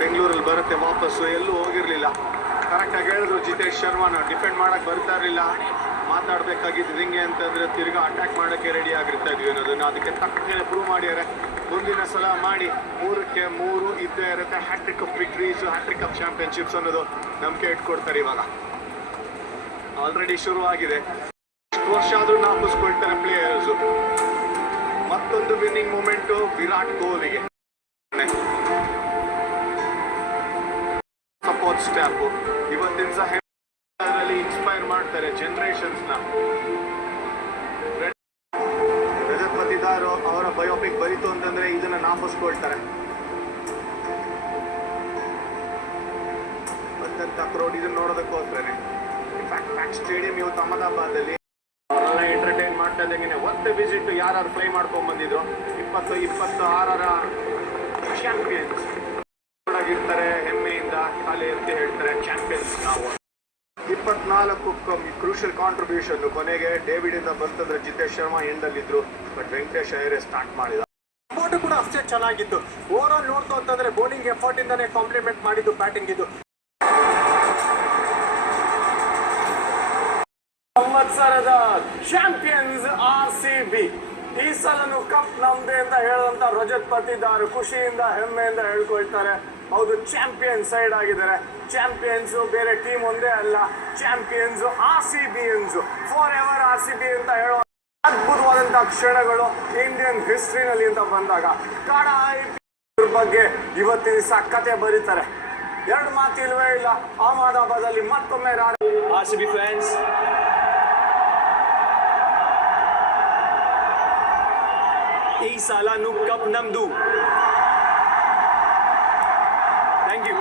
ಬೆಂಗಳೂರಲ್ಲಿ ಬರುತ್ತೆ ವಾಪಸ್ಸು, ಎಲ್ಲೂ ಹೋಗಿರಲಿಲ್ಲ. ಕರೆಕ್ಟಾಗಿ ಹೇಳಿದ್ರು ಜಿತೇಶ್ ಶರ್ಮಾನ ಡಿಫೆಂಡ್ ಮಾಡೋಕ್ಕೆ ಬರ್ತಾ ಇರಲಿಲ್ಲ. ಮಾತಾಡಬೇಕಾಗಿದ್ದು ಹಿಂಗೆ ಅಂತಂದರೆ ತಿರ್ಗಾ ಅಟ್ಯಾಕ್ ಮಾಡೋಕ್ಕೆ ರೆಡಿ ಆಗಿರ್ತಾ ಇದ್ವಿ ಅನ್ನೋದನ್ನು ಅದಕ್ಕೆ ತಕ್ಕಂತೆ ಪ್ರೂವ್ ಮಾಡ್ಯಾರೆ. ಮುಂದಿನ ಸಲ ಮಾಡಿ 3ಕ್ಕೆ 3 ಇದ್ದೇ ಇರುತ್ತೆ. Hattrick of victories, hattrick of championships ಅನ್ನೋದು ನಂಬಿಕೆ ಇಟ್ಕೊಡ್ತಾರೆ. ಇವಾಗ ಆಲ್ರೆಡಿ ಶುರು ಆಗಿದೆ. ಇಷ್ಟು ವರ್ಷ ಆದರೂ ಜ್ಞಾಪಿಸ್ಕೊಳ್ತಾರೆ ಪ್ಲೇಯರ್ಸು. ಮತ್ತೊಂದು ವಿನ್ನಿಂಗ್ ಮೂಮೆಂಟು ವಿರಾಟ್ ಕೊಹ್ಲಿಗೆ. ಸಪೋರ್ಟ್ ಸ್ಟಾಫು ಇವತ್ತಿನ ಸಹ ಅದರಲ್ಲಿ ಇನ್ಸ್ಪೈರ್ ಮಾಡ್ತಾರೆ ಜನರೇಷನ್ಸ್ನ. ರಜತ್ ಪತಿದಾರ್ ಅವರ ಬಯೋಪಿಕ್ ಬರೀತು ಅಂತಂದ್ರೆ ಇದನ್ನ ನಾಪಿಸ್ಕೊಳ್ತಾರೆ. ಬಂದಂತ ಕ್ರೌಡ್ ಇದನ್ನ ನೋಡೋದಕ್ಕೋಸ್ಕರನೇ. ಇನ್ಫ್ಯಾಕ್ಟ್ ಸ್ಟೇಡಿಯಂ ಇವತ್ತು ಅಹಮದಾಬಾದಲ್ಲಿ ಅವರೆಲ್ಲ ಎಂಟರ್ಟೈನ್ ಮಾಡ್ತಾ ಇದ್ದಂಗೆ ಒಂದು ವಿಸಿಟ್ ಯಾರು ಫ್ಲೈ ಮಾಡ್ಕೊಂಡ್ ಬಂದಿದ್ರು. 2026ರ ಚಾಂಪಿಯನ್ಸ್ ಇರ್ತಾರೆ, ಹೆಮ್ಮೆಯಿಂದ ಕಾಲೇ ಅಂತ ಹೇಳ್ತಾರೆ ಚಾಂಪಿಯನ್ಸ್ ನಾವು. 24 ಕ್ರೂಷಿಯಲ್ ಕಾಂಟ್ರಿಬ್ಯೂಷನ್. ಕೊನೆಗೆ ಡೇವಿಡ್ ಇಂದ ಬಂತಂದ್ರೆ ಜಿತೇಶ್ ಶರ್ಮಾ ಎಂಡಲ್ಲಿದ್ರು, ಬಟ್ ವೆಂಕಟೇಶ್ ಅಯ್ಯರ್ ಸ್ಟಾರ್ಟ್ ಮಾಡಿದ. ಸಪೋರ್ಟ್ ಕೂಡ ಅಷ್ಟೇ ಚೆನ್ನಾಗಿತ್ತು. ಓವರ್ ಆಲ್ ನೋಡ್ತು ಅಂತಂದ್ರೆ ಬೌಲಿಂಗ್ ಎಫರ್ಟ್ ಇಂದಾನೆ ಕಾಂಪ್ಲಿಮೆಂಟ್ ಮಾಡಿದ್ದು ಬ್ಯಾಟಿಂಗ್ ಇದು. ಸಂವತ್ಸರದ ಚಾಂಪಿಯನ್ಸ್ RCB. ಈ ಸಲನು ಕಪ್ ನಮ್ದೇ ಅಂತ ಹೇಳಂತ ರಜತ್ ಪತಿದಾರ್ ಖುಷಿಯಿಂದ ಹೆಮ್ಮೆಯಿಂದ ಹೇಳ್ಕೊಳ್ತಾರೆ. ಹೌದು, ಚಾಂಪಿಯನ್ ಸೈಡ್ ಆಗಿದ್ದಾರೆ. ಚಾಂಪಿಯನ್ಸ್ ಬೇರೆ ಟೀಮ್ ಒಂದೇ ಅಲ್ಲ, ಚಾಂಪಿಯನ್ಸ್ RCBಯನ್ಸ್, ಫಾರ್ ಎವರ್ RCB ಅಂತ ಹೇಳೋ ಅದ್ಭುತವಾದಂತಹ ಕ್ಷಣಗಳು ಇಂಡಿಯನ್ ಹಿಸ್ಟ್ರಿನಲ್ಲಿ ಅಂತ ಬಂದಾಗ ಕಾಡಾ ಬಗ್ಗೆ ಇವತ್ತಿನ ದಿವಸ ಕತೆ ಬರೀತಾರೆ. ಎರಡು ಮಾತು ಇಲ್ವೇ ಇಲ್ಲ. ಅಹಮದಾಬಾದಲ್ಲಿ ಮತ್ತೊಮ್ಮೆ RCB ಫ್ಯಾನ್ಸ್ ಈ ಸಲ ಕಪ್ ನಮ್ದು. Thank you.